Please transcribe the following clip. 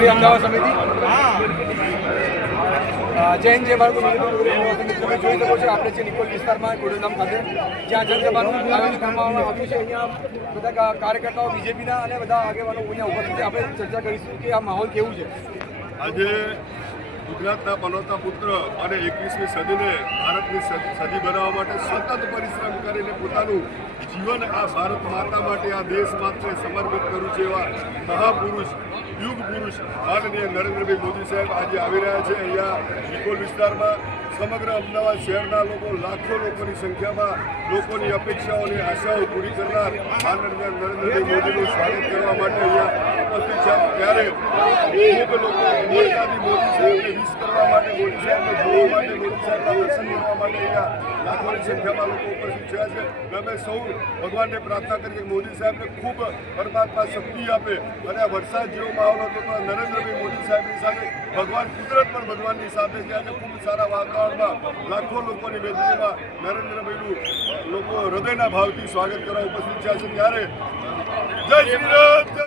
સેવી અમદાવાદ સમિતિ જૈન જે બાળકો તમે જોઈ શકો છો આપણે છે નિકોલ વિસ્તારમાં ગોડોધામ ખાતે જ્યાં જનસભાનું આયોજન કરવામાં આવ્યું છે। અહીંયા બધા કાર્યકર્તાઓ બીજેપીના અને બધા આગેવાનો અહીંયા ઉપસ્થિત છે। આપણે ચર્ચા કરીશું કે આ માહોલ કેવું છે। આજે ગુજરાતના પનોતા પુત્ર અને 21મી સદીને ભારતની સદી બનાવવા માટે સતત પરિશ્રમ કરીને પોતાનું જીવન આ ભારત માતા માટે આ દેશ માટે સમર્પિત કર્યું છે એવા મહાપુરુષ યુગ પુરુષ માનનીય નરેન્દ્રભાઈ મોદી સાહેબ આજે આવી રહ્યા છે। અહીંયા નિકોલ વિસ્તારમાં સમગ્ર અમદાવાદ શહેરના લોકો લાખો લોકોની સંખ્યામાં લોકોની અપેક્ષાઓની આશાઓ પૂરી કરનાર માનનીય નરેન્દ્રભાઈ મોદીનું સ્વાગત કરવા માટે અહીંયા ઉપસ્થિત છે। ત્યારે ખૂબ લોકો મોડકાથી મોદી સાહેબને વિશ કરવા માટે મોદી સાહેબને જોવા માટે મોદી સાહેબના દર્શન કરવા માટે અહીંયા લાખોની સંખ્યામાં લોકો ઉપસ્થિત થયા છે। અમે સૌ ભગવાનને પ્રાર્થના કરીએ કે મોદી સાહેબને ખૂબ પરમાત્મા શક્તિ આપે અને વરસાદ જેવો માહોલ હતો તો નરેન્દ્રભાઈ મોદી સાહેબની સાથે ભગવાન કુદરત પણ ભગવાનની સાથે છે। આજે ખૂબ સારા વાતાવરણમાં લાખો લોકોની વેદનામાં નરેન્દ્રભાઈનું લોકો હૃદયના ભાવથી સ્વાગત કરવા ઉપસ્થિત થયા છે। ત્યારે જય શ્રી રામ।